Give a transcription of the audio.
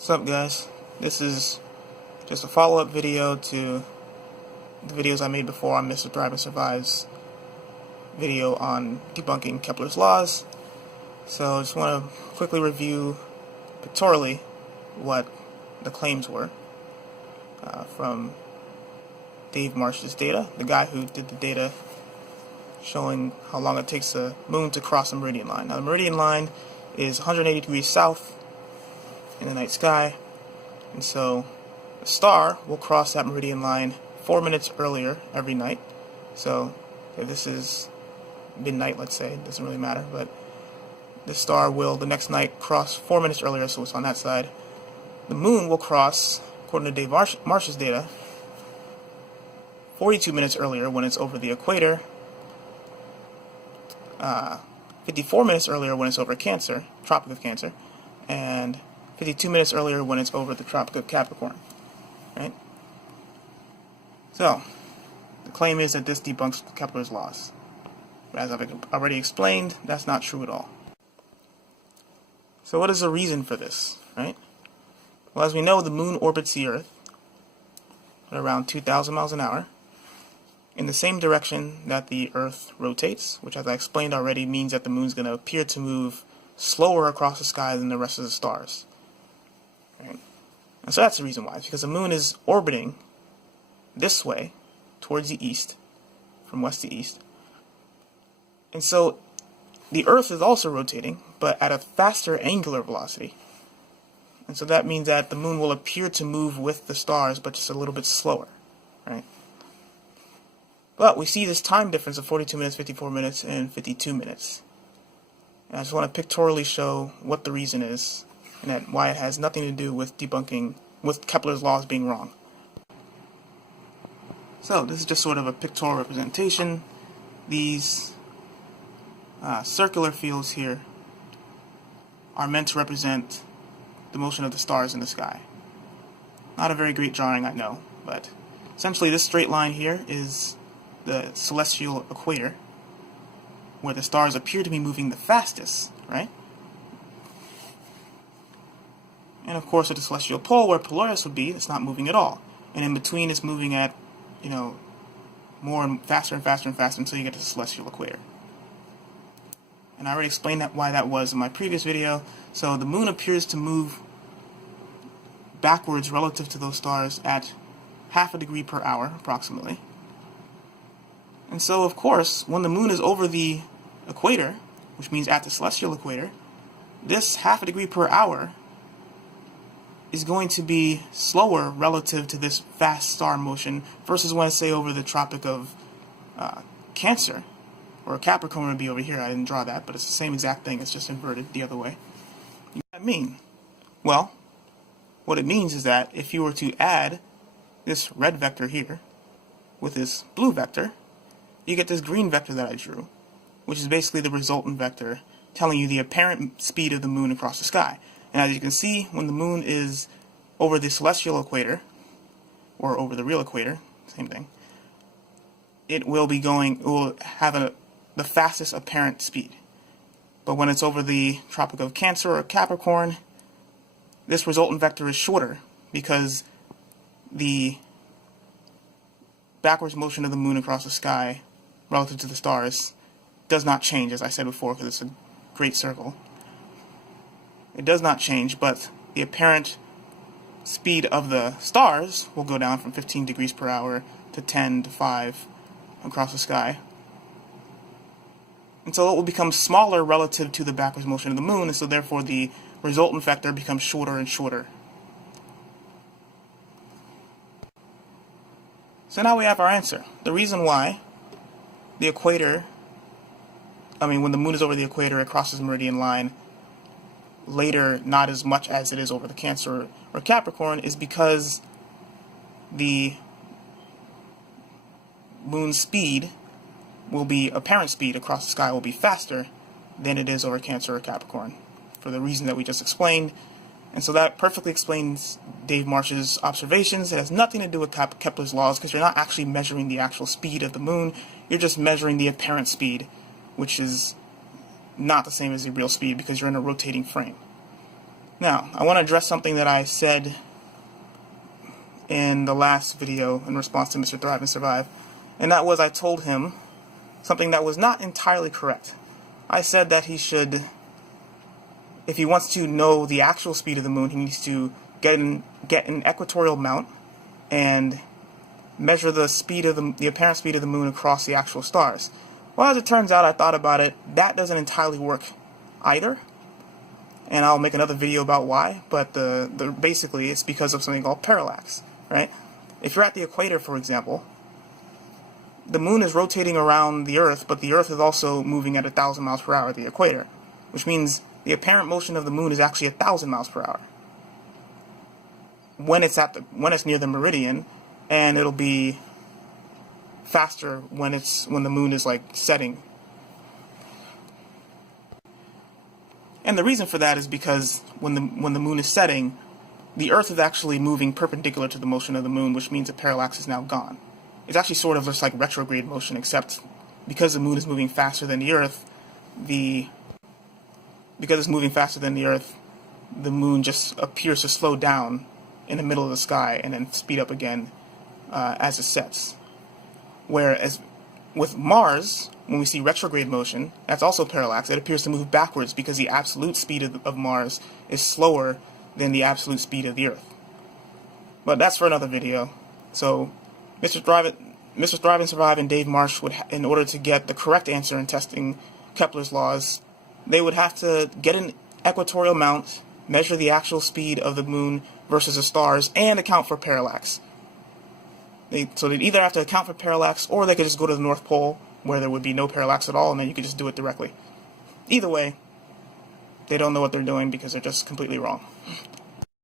What's up, guys? This is just a follow-up video to the videos I made before on Mr. Driver Survives video on debunking Kepler's laws. So I just want to quickly review pictorially what the claims were from Dave Marsh's data, the guy who did the data showing how long it takes the moon to cross the meridian line. Now the meridian line is 180 degrees south in the night sky, and so the star will cross that meridian line 4 minutes earlier every night. So if this is midnight, let's say, it doesn't really matter, but the star will the next night cross 4 minutes earlier, so it's on that side. The moon will cross, according to Dave Marsh's data, 42 minutes earlier when it's over the equator, 54 minutes earlier when it's over Cancer, Tropic of Cancer, and 52 minutes earlier when it's over the Tropic of Capricorn. Right? So, the claim is that this debunks Kepler's laws. But as I've already explained, that's not true at all. So what is the reason for this? Right? Well, as we know, the moon orbits the Earth at around 2,000 miles an hour in the same direction that the Earth rotates, which, as I explained already, means that the moon's going to appear to move slower across the sky than the rest of the stars. Right? And so that's the reason why. It's because the moon is orbiting this way, towards the east, from west to east. And so the Earth is also rotating, but at a faster angular velocity. And so that means that the moon will appear to move with the stars, but just a little bit slower. Right? But we see this time difference of 42 minutes, 54 minutes, and 52 minutes. And I just want to pictorially show what the reason is, and that why it has nothing to do with debunking, with Kepler's laws being wrong. So this is just sort of a pictorial representation. These circular fields here are meant to represent the motion of the stars in the sky. Not a very great drawing, I know, but essentially this straight line here is the celestial equator, where the stars appear to be moving the fastest, right? And of course at the celestial pole, where Polaris would be, it's not moving at all. And in between it's moving at, more and faster and faster and faster until you get to the celestial equator. And I already explained why that was in my previous video. So the moon appears to move backwards relative to those stars at half a degree per hour, approximately. And so, of course, when the moon is over the equator, which means at the celestial equator, this half a degree per hour is going to be slower relative to this fast star motion versus when it's, say, over the Tropic of Cancer, or Capricorn would be over here. I didn't draw that, but it's the same exact thing. It's just inverted the other way. What does that mean? Well, what it means is that if you were to add this red vector here with this blue vector, you get this green vector that I drew, which is basically the resultant vector telling you the apparent speed of the moon across the sky. And as you can see, when the moon is over the celestial equator, or over the real equator, same thing, it will have the fastest apparent speed. But when it's over the Tropic of Cancer or Capricorn, this resultant vector is shorter because the backwards motion of the moon across the sky relative to the stars does not change, as I said before, because it's a great circle. It does not change, but the apparent speed of the stars will go down from 15 degrees per hour to 10 to 5 across the sky. And so it will become smaller relative to the backwards motion of the moon, and so therefore the resultant vector becomes shorter and shorter. So now we have our answer. The reason why the equator, when the moon is over the equator, it crosses the meridian line later, not as much as it is over the Cancer or Capricorn, is because the moon's speed will be, apparent speed across the sky will be faster than it is over Cancer or Capricorn, for the reason that we just explained. And so that perfectly explains Dave Marsh's observations. It has nothing to do with Kepler's laws, because you're not actually measuring the actual speed of the moon, you're just measuring the apparent speed, which is not the same as the real speed because you're in a rotating frame. Now, I want to address something that I said in the last video in response to Mr. Thrive and Survive, and that was I told him something that was not entirely correct. I said that he should, if he wants to know the actual speed of the moon, he needs to get an equatorial mount and measure the speed of the apparent speed of the moon across the actual stars. Well, as it turns out, I thought about it, that doesn't entirely work either. And I'll make another video about why, but basically it's because of something called parallax, right? If you're at the equator, for example, the moon is rotating around the Earth, but the Earth is also moving at 1,000 miles per hour at the equator, which means the apparent motion of the moon is actually 1,000 miles per hour when it's near the meridian, and it'll be faster when the moon is like setting. And the reason for that is because when the moon is setting, the Earth is actually moving perpendicular to the motion of the moon, which means the parallax is now gone. It's actually sort of just like retrograde motion, except because the moon is moving faster than the Earth, the moon just appears to slow down in the middle of the sky and then speed up again as it sets. Whereas with Mars, when we see retrograde motion, that's also parallax. It appears to move backwards because the absolute speed of Mars is slower than the absolute speed of the Earth. But that's for another video. So, Mr. Thrive and Survive and Dave Marsh would, in order to get the correct answer in testing Kepler's laws, they would have to get an equatorial mount, measure the actual speed of the moon versus the stars, and account for parallax. So they'd either have to account for parallax, or they could just go to the North Pole, where there would be no parallax at all, and then you could just do it directly. Either way, they don't know what they're doing because they're just completely wrong.